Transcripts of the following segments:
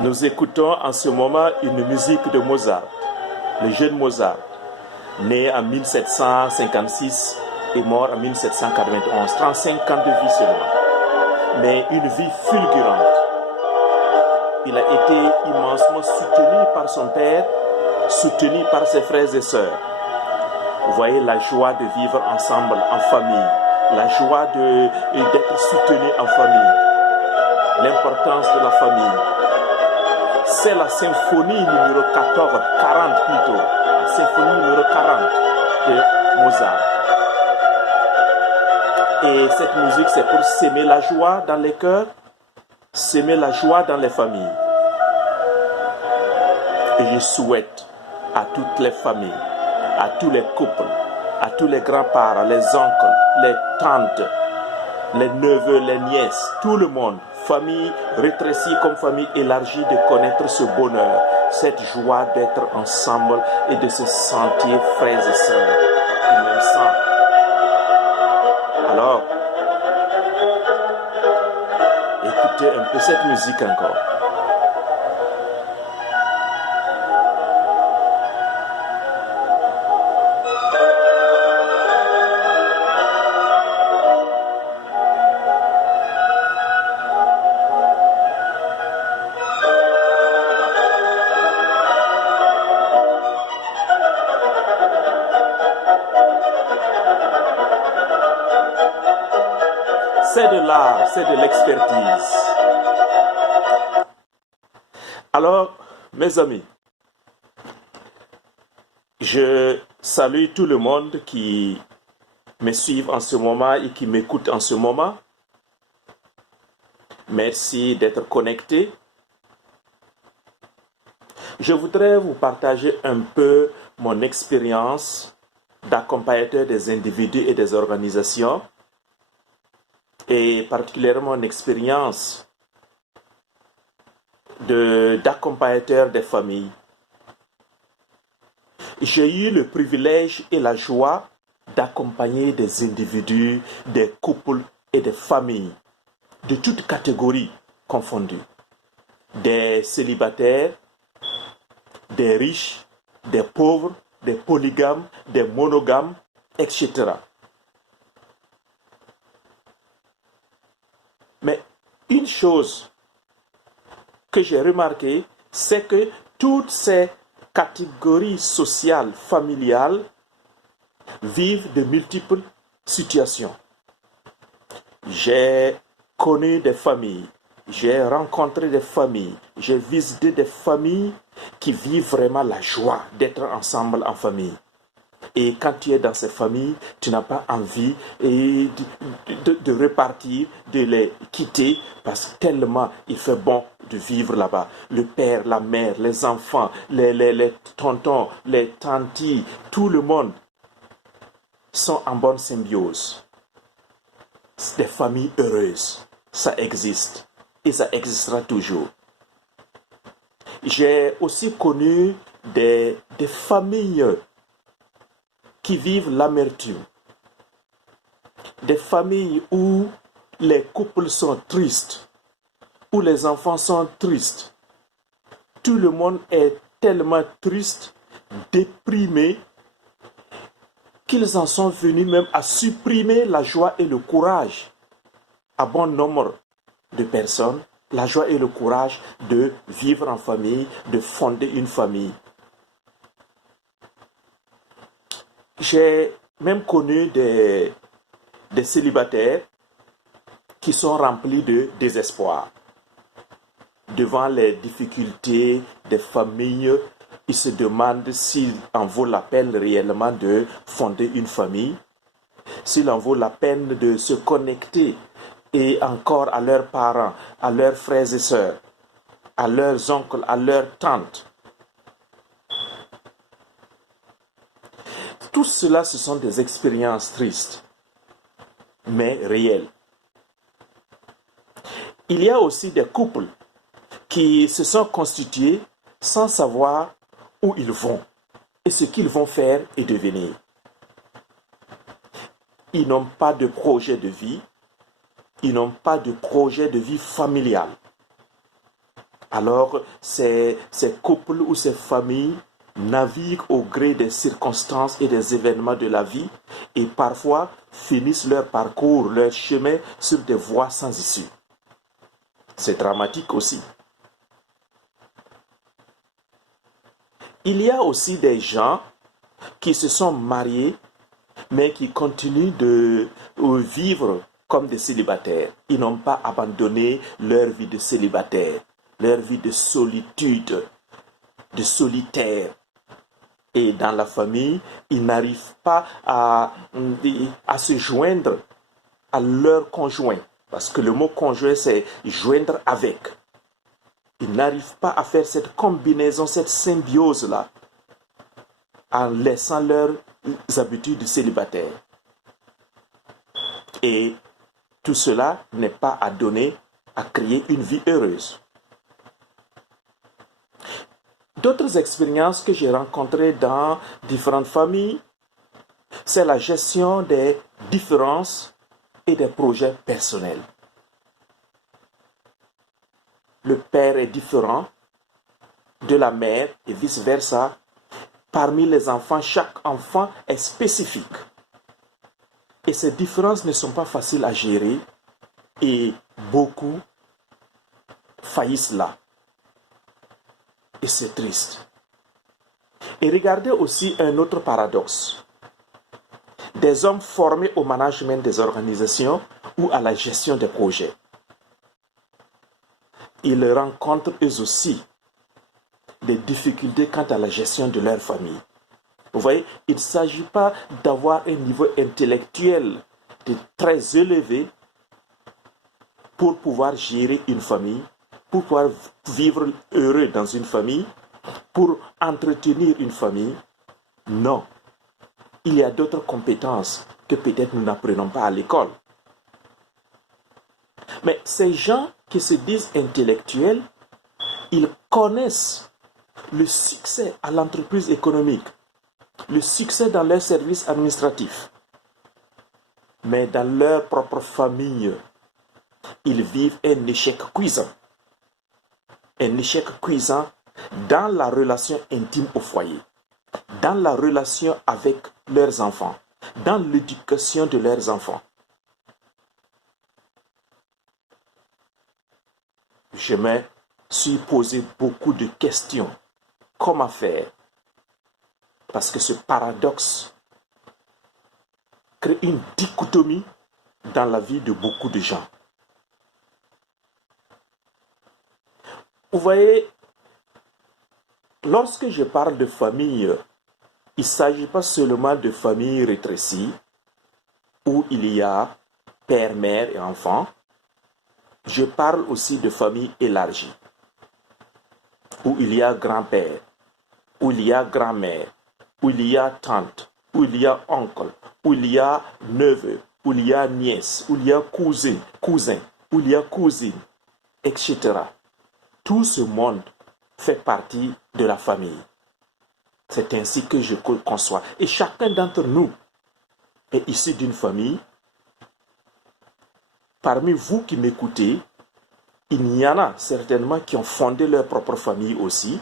Nous écoutons en ce moment une musique de Mozart, le jeune Mozart, né en 1756 et mort en 1791. 35 ans de vie seulement, mais une vie fulgurante. Il a été immensement soutenu par son père, soutenu par ses frères et sœurs. Vous voyez la joie de vivre ensemble en famille, la joie d'être soutenu en famille, l'importance de la famille. C'est la symphonie numéro 40 plutôt, la symphonie numéro 40 de Mozart. Et cette musique, c'est pour s'aimer la joie dans les cœurs, s'aimer la joie dans les familles. Et je souhaite à toutes les familles, à tous les couples, à tous les grands-parents, les oncles, les tantes, les neveux, les nièces, tout le monde, famille rétrécie comme famille élargie, de connaître ce bonheur, cette joie d'être ensemble et de se sentir frères et sœurs du même sang. Alors, écoutez un peu cette musique encore. C'est de l'art, c'est de l'expertise. Alors, mes amis, je salue tout le monde qui me suit en ce moment et qui m'écoute en ce moment. Merci d'être connecté. Je voudrais vous partager un peu mon expérience d'accompagnateur des individus et des organisations, et particulièrement mon expérience d'accompagnateur des familles. J'ai eu le privilège et la joie d'accompagner des individus, des couples et des familles de toutes catégories confondues. Des célibataires, des riches, des pauvres, des polygames, des monogames, etc. Mais une chose que j'ai remarqué, c'est que toutes ces catégories sociales, familiales, vivent de multiples situations. J'ai connu des familles, j'ai rencontré des familles, j'ai visité des familles qui vivent vraiment la joie d'être ensemble en famille. Et quand tu es dans ces familles, tu n'as pas envie de repartir, de les quitter, parce que tellement il fait bon de vivre là-bas. Le père, la mère, les enfants, les tontons, les tantis, tout le monde sont en bonne symbiose. Des familles heureuses, ça existe et ça existera toujours. J'ai aussi connu des familles qui vivent l'amertume. Des familles où les couples sont tristes, où les enfants sont tristes. Tout le monde est tellement triste, déprimé, qu'ils en sont venus même à supprimer la joie et le courage à bon nombre de personnes, la joie et le courage de vivre en famille, de fonder une famille. J'ai même connu des célibataires qui sont remplis de désespoir. Devant les difficultés des familles, ils se demandent s'il en vaut la peine réellement de fonder une famille, s'il en vaut la peine de se connecter et encore à leurs parents, à leurs frères et sœurs, à leurs oncles, à leurs tantes. Tout cela, ce sont des expériences tristes, mais réelles. Il y a aussi des couples qui se sont constitués sans savoir où ils vont et ce qu'ils vont faire et devenir. Ils n'ont pas de projet de vie, ils n'ont pas de projet de vie familiale. Alors, ces couples ou ces familles naviguent au gré des circonstances et des événements de la vie et parfois finissent leur parcours, leur chemin sur des voies sans issue. C'est dramatique aussi. Il y a aussi des gens qui se sont mariés mais qui continuent de vivre comme des célibataires. Ils n'ont pas abandonné leur vie de célibataire, leur vie de solitude, de solitaire. Et dans la famille, ils n'arrivent pas à se joindre à leur conjoint. Parce que le mot conjoint, c'est joindre avec. Ils n'arrivent pas à faire cette combinaison, cette symbiose-là, en laissant leurs habitudes célibataires. Et tout cela n'est pas à donner à créer une vie heureuse. D'autres expériences que j'ai rencontrées dans différentes familles, c'est la gestion des différences et des projets personnels. Le père est différent de la mère et vice-versa. Parmi les enfants, chaque enfant est spécifique. Et ces différences ne sont pas faciles à gérer et beaucoup faillissent là. Et c'est triste. Et regardez aussi un autre paradoxe. Des hommes formés au management des organisations ou à la gestion des projets. Ils rencontrent eux aussi des difficultés quant à la gestion de leur famille. Vous voyez, il ne s'agit pas d'avoir un niveau intellectuel très élevé pour pouvoir gérer une famille, pour pouvoir vivre heureux dans une famille, pour entretenir une famille. Non. Il y a d'autres compétences que peut-être nous n'apprenons pas à l'école. Mais ces gens qui se disent intellectuels, ils connaissent le succès à l'entreprise économique, le succès dans leurs services administratifs. Mais dans leur propre famille, ils vivent un échec cuisant. Un échec cuisant dans la relation intime au foyer, dans la relation avec leurs enfants, dans l'éducation de leurs enfants. Je me suis posé beaucoup de questions. Comment faire? Parce que ce paradoxe crée une dichotomie dans la vie de beaucoup de gens. Vous voyez, lorsque je parle de famille, il ne s'agit pas seulement de famille rétrécie, où il y a père, mère et enfants. Je parle aussi de famille élargie, où il y a grand-père, où il y a grand-mère, où il y a tante, où il y a oncle, où il y a neveu, où il y a nièce, où il y a cousin, où il y a cousine, etc. Tout ce monde fait partie de la famille. C'est ainsi que je conçois. Et chacun d'entre nous est issu d'une famille. Parmi vous qui m'écoutez, il y en a certainement qui ont fondé leur propre famille aussi.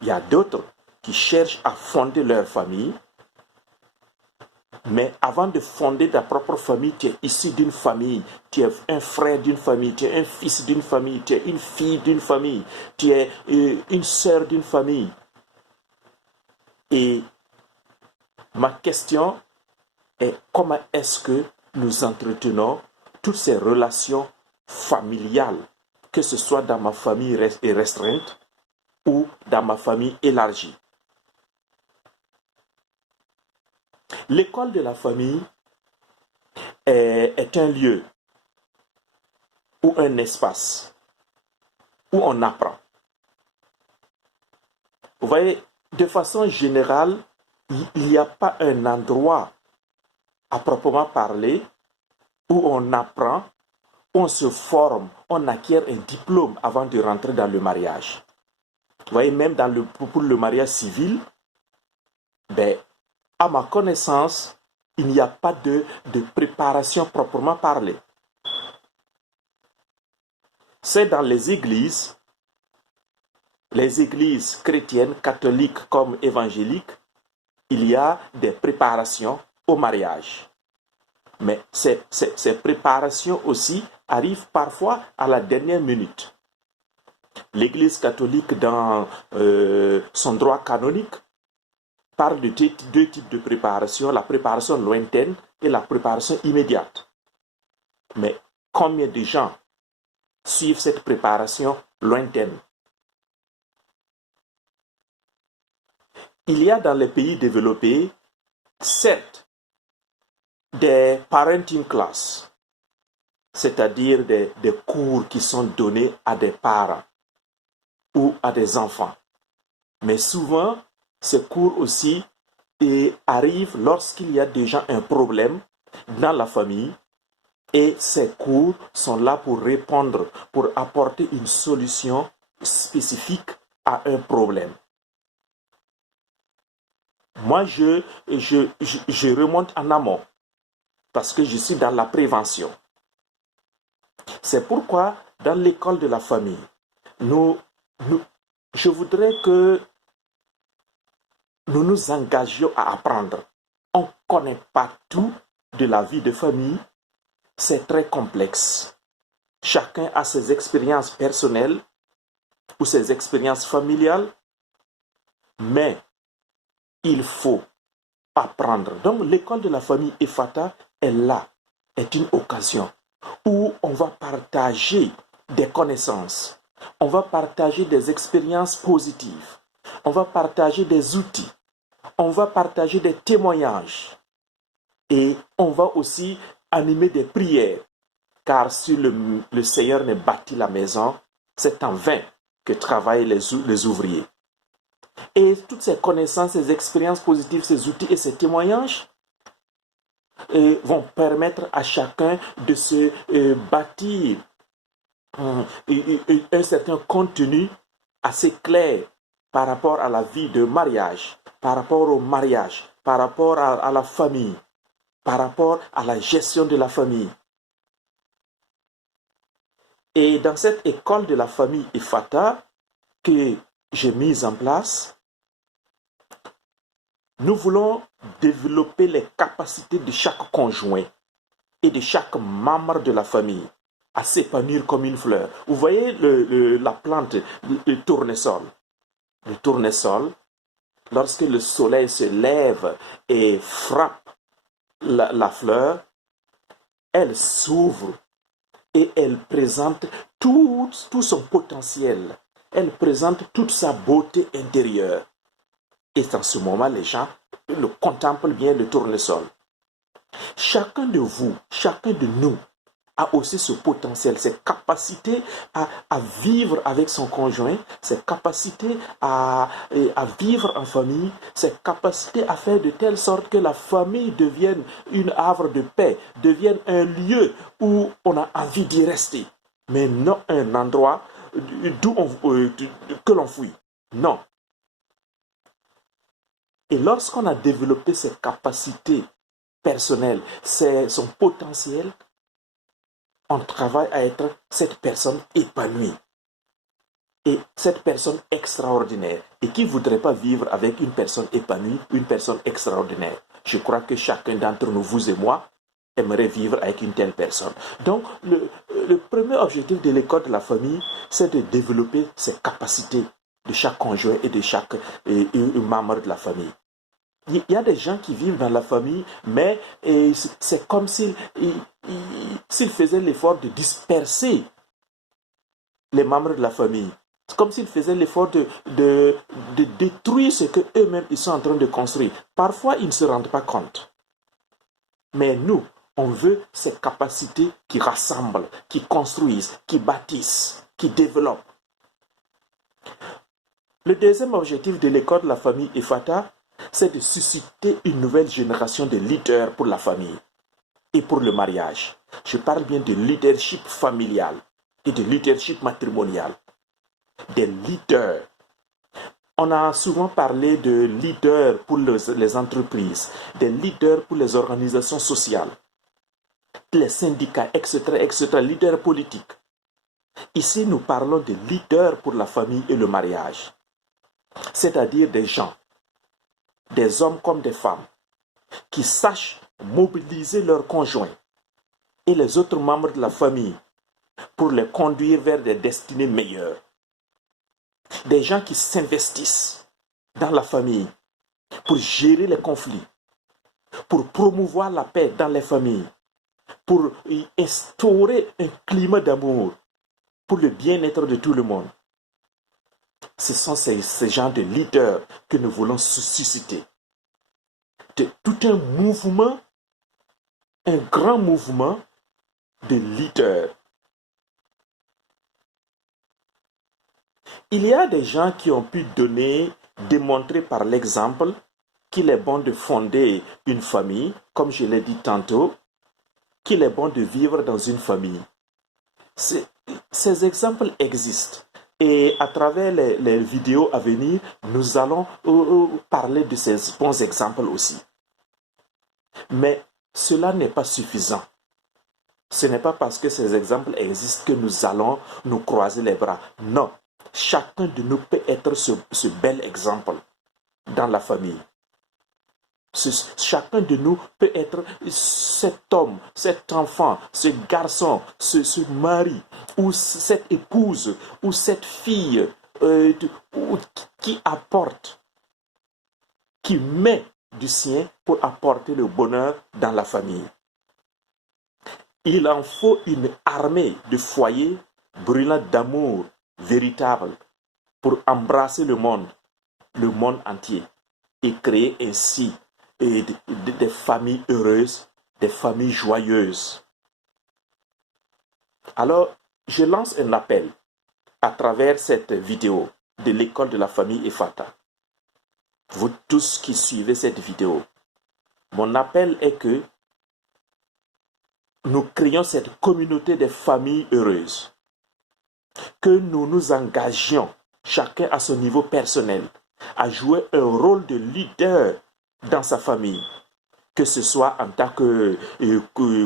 Il y a d'autres qui cherchent à fonder leur famille. Mais avant de fonder ta propre famille, tu es issu d'une famille, tu es un frère d'une famille, tu es un fils d'une famille, tu es une fille d'une famille, tu es une sœur d'une famille. Et ma question est comment est-ce que nous entretenons toutes ces relations familiales, que ce soit dans ma famille restreinte ou dans ma famille élargie. L'école de la famille est un lieu ou un espace où on apprend. Vous voyez, de façon générale, il n'y a pas un endroit à proprement parler où on apprend, on se forme, on acquiert un diplôme avant de rentrer dans le mariage. Vous voyez, même pour le mariage civil, à ma connaissance, il n'y a pas de préparation proprement parlée. c'est dans les églises chrétiennes, catholiques comme évangéliques, il y a des préparations au mariage. Mais ces préparations aussi arrivent parfois à la dernière minute. L'Église catholique, dans son droit canonique, parle de deux types de préparation, la préparation lointaine et la préparation immédiate. Mais combien de gens suivent cette préparation lointaine? Il y a dans les pays développés, certes, des parenting classes, c'est-à-dire des cours qui sont donnés à des parents ou à des enfants. Mais souvent, ces cours aussi arrivent lorsqu'il y a déjà un problème dans la famille, et ces cours sont là pour répondre, pour apporter une solution spécifique à un problème. Moi, je remonte en amont parce que je suis dans la prévention. C'est pourquoi, dans l'école de la famille, je voudrais que nous nous engagions à apprendre. On ne connaît pas tout de la vie de famille. C'est très complexe. Chacun a ses expériences personnelles ou ses expériences familiales, mais il faut apprendre. Donc l'école de la famille Ephata est là, est une occasion où on va partager des connaissances, on va partager des expériences positives, on va partager des outils, on va partager des témoignages et on va aussi animer des prières, car si le Seigneur ne bâtit la maison, c'est en vain que travaillent les ouvriers. Et toutes ces connaissances, ces expériences positives, ces outils et ces témoignages vont permettre à chacun de se bâtir un certain contenu assez clair par rapport à la vie de mariage, par rapport au mariage, par rapport à la famille, par rapport à la gestion de la famille. Et dans cette école de la famille Ephata que j'ai mise en place, nous voulons développer les capacités de chaque conjoint et de chaque membre de la famille à s'épanouir comme une fleur. Vous voyez la plante, le tournesol. Le tournesol, lorsque le soleil se lève et frappe la fleur, elle s'ouvre et elle présente tout son potentiel. Elle présente toute sa beauté intérieure. Et en ce moment, les gens le contemplent bien, le tournesol. Chacun de vous, chacun de nous a aussi ce potentiel, cette capacité à vivre avec son conjoint, cette capacité à vivre en famille, cette capacité à faire de telle sorte que la famille devienne une havre de paix, devienne un lieu où on a envie d'y rester, mais non un endroit que l'on fuit. Non. Et lorsqu'on a développé ses capacités personnelles, son potentiel, on travaille à être cette personne épanouie et cette personne extraordinaire. Et qui ne voudrait pas vivre avec une personne épanouie, une personne extraordinaire? Je crois que chacun d'entre nous, vous et moi, aimerait vivre avec une telle personne. Donc, le premier objectif de l'école de la famille, c'est de développer ces capacités de chaque conjoint et de chaque membre de la famille. Il y a des gens qui vivent dans la famille, mais c'est comme s'ils faisaient l'effort de disperser les membres de la famille. C'est comme s'ils faisaient l'effort de détruire ce qu'eux-mêmes ils sont en train de construire. Parfois, ils ne se rendent pas compte. Mais nous, on veut ces capacités qui rassemblent, qui construisent, qui bâtissent, qui développent. Le deuxième objectif de l'école de la famille Ephata, c'est de susciter une nouvelle génération de leaders pour la famille et pour le mariage. Je parle bien de leadership familial et de leadership matrimonial. Des leaders. On a souvent parlé de leaders pour les entreprises, des leaders pour les organisations sociales, les syndicats, etc., leaders politiques. Ici, nous parlons de leaders pour la famille et le mariage, c'est-à-dire des gens, des hommes comme des femmes, qui sachent mobiliser leurs conjoints et les autres membres de la famille pour les conduire vers des destinées meilleures. Des gens qui s'investissent dans la famille pour gérer les conflits, pour promouvoir la paix dans les familles, pour y instaurer un climat d'amour pour le bien-être de tout le monde. Ce sont ces genres de leaders que nous voulons susciter. De tout un mouvement, un grand mouvement de leaders. Il y a des gens qui ont pu démontrer par l'exemple qu'il est bon de fonder une famille, comme je l'ai dit tantôt, qu'il est bon de vivre dans une famille. Ces exemples existent. Et à travers les vidéos à venir, nous allons parler de ces bons exemples aussi. Mais cela n'est pas suffisant. Ce n'est pas parce que ces exemples existent que nous allons nous croiser les bras. Non. Chacun de nous peut être ce bel exemple dans la famille. Chacun de nous peut être cet homme, cet enfant, ce garçon, ce mari, ou cette épouse, ou cette fille qui apporte, qui met du sien pour apporter le bonheur dans la famille. Il en faut une armée de foyers brûlants d'amour véritable pour embrasser le monde entier, et créer ainsi des familles heureuses, des familles joyeuses. Alors, je lance un appel à travers cette vidéo de l'école de la famille Ephata. Vous tous qui suivez cette vidéo, mon appel est que nous créons cette communauté des familles heureuses, que nous nous engagions, chacun à son niveau personnel, à jouer un rôle de leader dans sa famille, que ce soit en tant que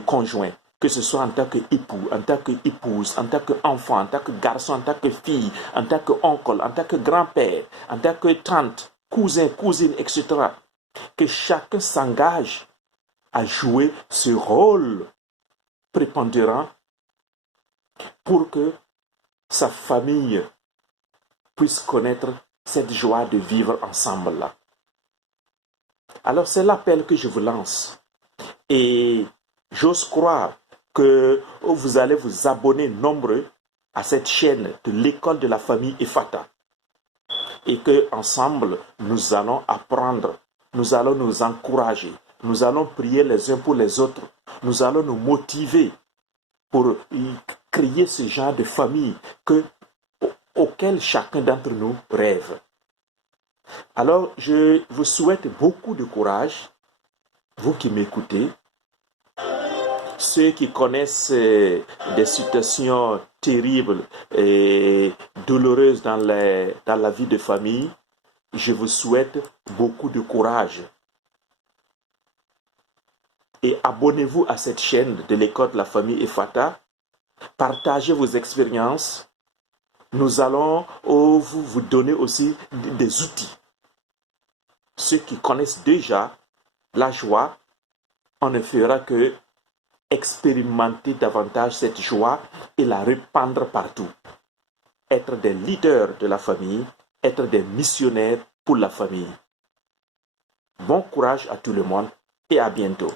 conjoint, que ce soit en tant qu'époux, en tant qu'épouse, en tant qu'enfant, en tant que garçon, en tant que fille, en tant qu'oncle, en tant que grand-père, en tant que tante, cousin, cousine, etc. Que chacun s'engage à jouer ce rôle prépondérant pour que sa famille puisse connaître cette joie de vivre ensemble là. Alors c'est l'appel que je vous lance. Et j'ose croire que vous allez vous abonner nombreux à cette chaîne de l'école de la famille Ephata. Et que ensemble nous allons apprendre, nous allons nous encourager, nous allons prier les uns pour les autres, nous allons nous motiver pour créer ce genre de famille auquel chacun d'entre nous rêve. Alors, je vous souhaite beaucoup de courage, vous qui m'écoutez, ceux qui connaissent des situations terribles et douloureuses dans la vie de famille, je vous souhaite beaucoup de courage. Et abonnez-vous à cette chaîne de l'école de la famille Ephata, partagez vos expériences. Nous allons vous donner aussi des outils. Ceux qui connaissent déjà la joie, on ne fera que expérimenter davantage cette joie et la répandre partout. Être des leaders de la famille, être des missionnaires pour la famille. Bon courage à tout le monde et à bientôt.